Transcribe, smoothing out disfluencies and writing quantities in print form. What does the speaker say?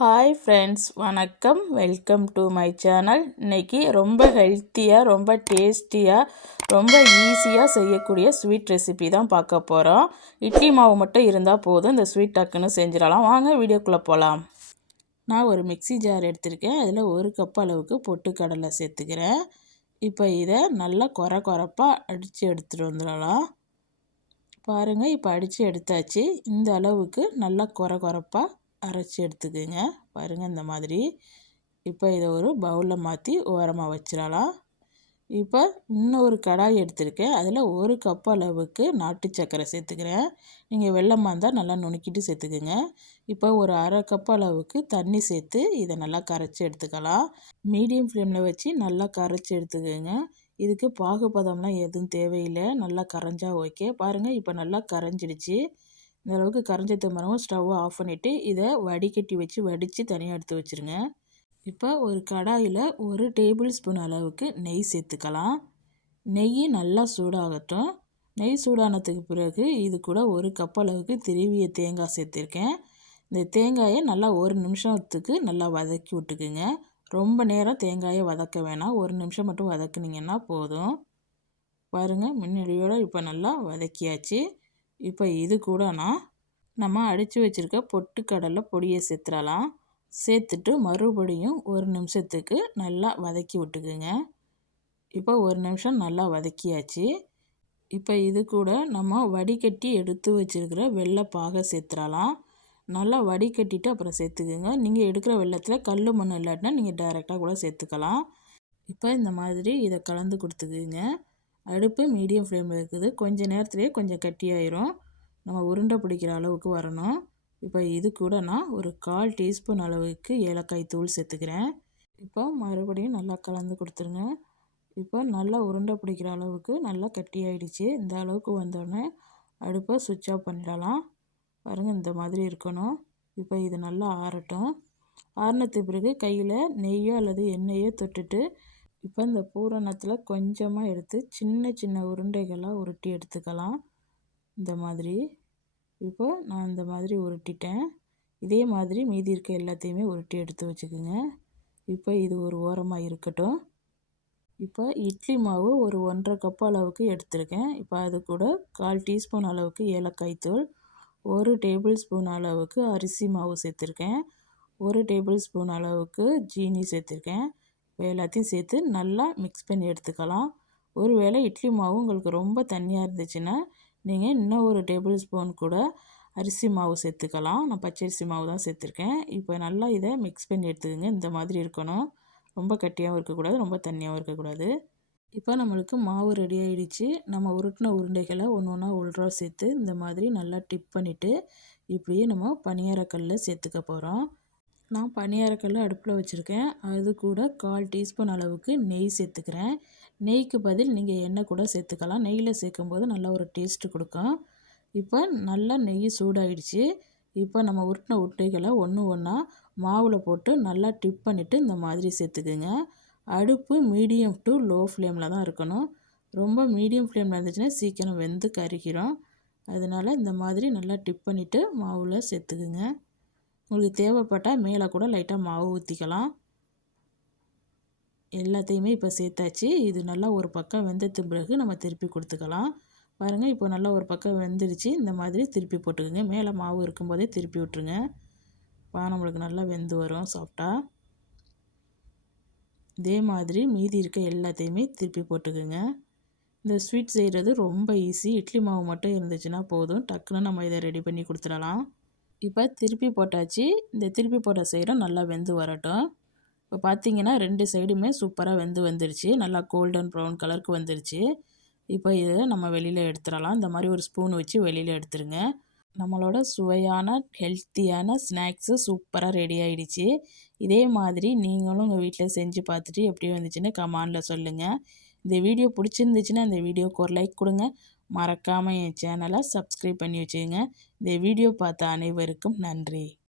Hi friends, வணக்கம். Welcome to my channel. இன்றைக்கி ரொம்ப ஹெல்த்தியாக, ரொம்ப டேஸ்டியாக, ரொம்ப ஈஸியாக செய்யக்கூடிய ஸ்வீட் ரெசிபி தான் பார்க்க போகிறோம். இட்லி மாவு மட்டும் இருந்தால் போதும், இந்த ஸ்வீட் டக்குன்னு செஞ்சிடலாம். வாங்க வீடியோக்குள்ளே போகலாம். நான் ஒரு மிக்ஸி ஜார் எடுத்திருக்கேன். அதில் 1 கப் அளவுக்கு பொட்டுக்கடலை சேர்த்துக்கிறேன். இப்போ இதை நல்லா கொரப்பாக அடித்து எடுத்துகிட்டு வந்துடலாம். பாருங்கள், இப்போ அடித்து எடுத்தாச்சு. இந்த அளவுக்கு நல்லா கொரப்பாக அரைச்சி எடுத்துக்குங்க. பாருங்கள், இந்த மாதிரி. இப்போ இதை ஒரு பவுலில் மாற்றி ஓரமாக வச்சிடலாம். இப்போ இன்னொரு கடாய் எடுத்திருக்கேன். அதில் 1 கப் அளவுக்கு நாட்டு சர்க்கரை சேர்த்துக்கிறேன். நீங்கள் வெல்லமாக இருந்தால் நல்லா நுணுக்கிட்டு சேர்த்துக்குங்க. இப்போ ஒரு அரை கப் அளவுக்கு தண்ணி சேர்த்து இதை நல்லா கரைச்சி எடுத்துக்கலாம். மீடியம் ஃப்ளேமில் வச்சு நல்லா கரைச்சி எடுத்துக்கோங்க. இதுக்கு பாகுபதம்லாம் எதுவும் தேவையில்லை. நல்லா கரைஞ்சா ஓகே. பாருங்கள், இப்போ நல்லா கரைஞ்சிடுச்சு. இந்த அளவுக்கு கரைஞ்சது மரமும் ஸ்டவ்வை ஆஃப் பண்ணிவிட்டு இதை வடிகட்டி வச்சு வடித்து தனியாக எடுத்து வச்சுருங்க. இப்போ ஒரு கடாயில் 1 டேபிள் ஸ்பூன் அளவுக்கு நெய் சேர்த்துக்கலாம். நெய் நல்லா சூடாகட்டும். நெய் சூடானதுக்கு பிறகு இது கூட 1 கப் அளவுக்கு திருவிய தேங்காய் சேர்த்துருக்கேன். இந்த தேங்காயை நல்லா 1 நிமிஷத்துக்கு நல்லா வதக்கி விட்டுக்குங்க. ரொம்ப நேரம் தேங்காயை வதக்க வேணாம். 1 நிமிஷம் மட்டும் வதக்குனிங்கன்னா போதும். பாருங்கள், முன்னாடியோட இப்போ நல்லா வதக்கியாச்சு. இப்போ இது கூட நம்ம அடித்து வச்சுருக்க பொட்டுக்கடலை பொடியை சேர்த்துடலாம். சேர்த்துட்டு மறுபடியும் 1 நிமிஷத்துக்கு நல்லா வதக்கி விட்டுக்குங்க. இப்போ 1 நிமிஷம் நல்லா வதக்கியாச்சு. இப்போ இது கூட நம்ம வடிகட்டி எடுத்து வச்சுருக்கிற வெள்ளைப்பாகை சேர்த்துடலாம். நல்லா வடிகட்டிட்டு அப்புறம் சேர்த்துக்குங்க. நீங்கள் எடுக்கிற வெள்ளத்தில் கல் மண் இல்லாட்டினா நீங்கள் டைரெக்டாக கூட சேர்த்துக்கலாம். இப்போ இந்த மாதிரி இதை கலந்து கொடுத்துக்குங்க. அடுப்பு மீடியம் ஃப்ளேமில் இருக்குது. கொஞ்சம் நேரத்துலேயே கொஞ்சம் கட்டியாயிரும். நம்ம உருண்டை பிடிக்கிற அளவுக்கு வரணும். இப்போ இது கூட நான் ஒரு 1/4 டீஸ்பூன் அளவுக்கு ஏலக்காய் தூள் சேர்த்துக்கிறேன். இப்போ மறுபடியும் நல்லா கலந்து கொடுத்துருங்க. இப்போ நல்லா உருண்டை பிடிக்கிற அளவுக்கு நல்லா கட்டியாயிடுச்சு. இந்த அளவுக்கு வந்தோடனே அடுப்பை சுவிட்ச் ஆஃப் பண்ணிடலாம். பாருங்கள், இந்த மாதிரி இருக்கணும். இப்போ இது நல்லா ஆறட்டும். ஆறினதுக்கு பிறகு கையில் நெய்யோ அல்லது எண்ணெயோ தொட்டுட்டு இப்போ இந்த பூரணத்தில் கொஞ்சமாக எடுத்து சின்ன சின்ன உருண்டைகளாக உருட்டி எடுத்துக்கலாம். இந்த மாதிரி. இப்போ நான் இந்த மாதிரி உருட்டிட்டேன். இதே மாதிரி மீதி இருக்க எல்லாத்தையுமே உருட்டி எடுத்து வச்சுக்கோங்க. இப்போ இது ஒரு ஓரமாக இருக்கட்டும். இப்போ இட்லி மாவு ஒரு 1/2 கப் அளவுக்கு எடுத்திருக்கேன். இப்போ அது கூட 1/4 டீஸ்பூன் அளவுக்கு ஏலக்காய் தூள், 1 டேபிள் ஸ்பூன் அளவுக்கு அரிசி மாவு சேர்த்துருக்கேன், 1 டேபிள் ஸ்பூன் அளவுக்கு ஜீனி சேர்த்துருக்கேன். இப்போ எல்லாத்தையும் சேர்த்து நல்லா மிக்ஸ் பண்ணி எடுத்துக்கலாம். ஒருவேளை இட்லி மாவு உங்களுக்கு ரொம்ப தண்ணியாக இருந்துச்சுன்னா நீங்கள் இன்னும் 1 டேபிள் ஸ்பூன் கூட அரிசி மாவு சேர்த்துக்கலாம். நான் பச்சரிசி மாவு தான் சேர்த்துருக்கேன். இப்போ நல்லா இதை மிக்ஸ் பண்ணி எடுத்துக்கோங்க. இந்த மாதிரி இருக்கணும். ரொம்ப கட்டியாகவும் இருக்கக்கூடாது, ரொம்ப தண்ணியாகவும் இருக்கக்கூடாது. இப்போ நம்மளுக்கு மாவு ரெடி ஆகிடுச்சு. நம்ம உருட்டின உருண்டைகளை ஒன்று ஒன்றா உள்றாக சேர்த்து இந்த மாதிரி நல்லா டிப் பண்ணிவிட்டு இப்படியே நம்ம பணியாரக்கல்லில் சேர்த்துக்க போகிறோம். நான் பணியாரக்கல் அடுப்பில் வச்சுருக்கேன். அது கூட 1/4 டீஸ்பூன் அளவுக்கு நெய் சேர்த்துக்கிறேன். நெய்க்கு பதில் நீங்கள் எண்ணெய் கூட சேர்த்துக்கலாம். நெய்யில் சேர்க்கும்போது நல்லா ஒரு டேஸ்ட்டு கொடுக்கும். இப்போ நல்லா நெய் சூடாகிடுச்சு. இப்போ நம்ம உருட்டின உருண்டைகளை ஒன்று ஒன்றா மாவில் போட்டு நல்லா டிப் பண்ணிவிட்டு இந்த மாதிரி சேர்த்துக்குங்க. அடுப்பு மீடியம் டு லோ ஃப்ளேமில் தான் இருக்கணும். ரொம்ப மீடியம் ஃப்ளேமில் இருந்துச்சுன்னா சீக்கிரம் வெந்து கருகிரும். அதனால் இந்த மாதிரி நல்லா டிப் பண்ணிவிட்டு மாவில் சேர்த்துக்குங்க. உங்களுக்கு தேவைப்பட்டால் மேலே கூட லைட்டாக மாவு ஊற்றிக்கலாம். எல்லாத்தையுமே இப்போ சேர்த்தாச்சு. இது நல்லா ஒரு பக்கம் வெந்ததுக்கு பிறகு நம்ம திருப்பி கொடுத்துக்கலாம். பாருங்கள், இப்போ நல்லா ஒரு பக்கம் வெந்துடுச்சு. இந்த மாதிரி திருப்பி போட்டுக்கோங்க. மேலே மாவு இருக்கும்போதே திருப்பி விட்ருங்க. நம்மளுக்கு நல்லா வெந்து வரும் சாஃப்டாக. இதே மாதிரி மீதி இருக்க எல்லாத்தையுமே திருப்பி போட்டுக்கோங்க. இந்த ஸ்வீட் செய்கிறது ரொம்ப ஈஸி. இட்லி மாவு மட்டும் இருந்துச்சுன்னா போதும், டக்குன்னு நம்ம இதை ரெடி பண்ணி கொடுத்துடலாம். இப்போ திருப்பி போட்டாச்சு. இந்த திருப்பி போட்ட சைடும் நல்லா வெந்து வரட்டும். இப்போ பார்த்தீங்கன்னா 2 சைடுமே சூப்பராக வந்துருச்சு. நல்லா கோல்டன் ப்ரௌன் கலருக்கு வந்துருச்சு. இப்போ இதை நம்ம வெளியில் எடுத்துடலாம். இந்த மாதிரி ஒரு ஸ்பூன் வச்சு வெளியில் எடுத்துருங்க. நம்மளோட சுவையான ஹெல்த்தியான ஸ்நாக்ஸு சூப்பராக ரெடி ஆகிடுச்சு. இதே மாதிரி நீங்களும் உங்கள் வீட்டில் செஞ்சு பார்த்துட்டு எப்படி வந்துச்சுன்னு கமெண்டில் சொல்லுங்கள். இந்த வீடியோ பிடிச்சிருந்துச்சுன்னா இந்த வீடியோக்கு ஒரு லைக் கொடுங்க. மறக்காமல் என் சேனலை சப்ஸ்கிரைப் பண்ணி வச்சுக்கோங்க. இந்த வீடியோ பார்த்த அனைவருக்கும் நன்றி.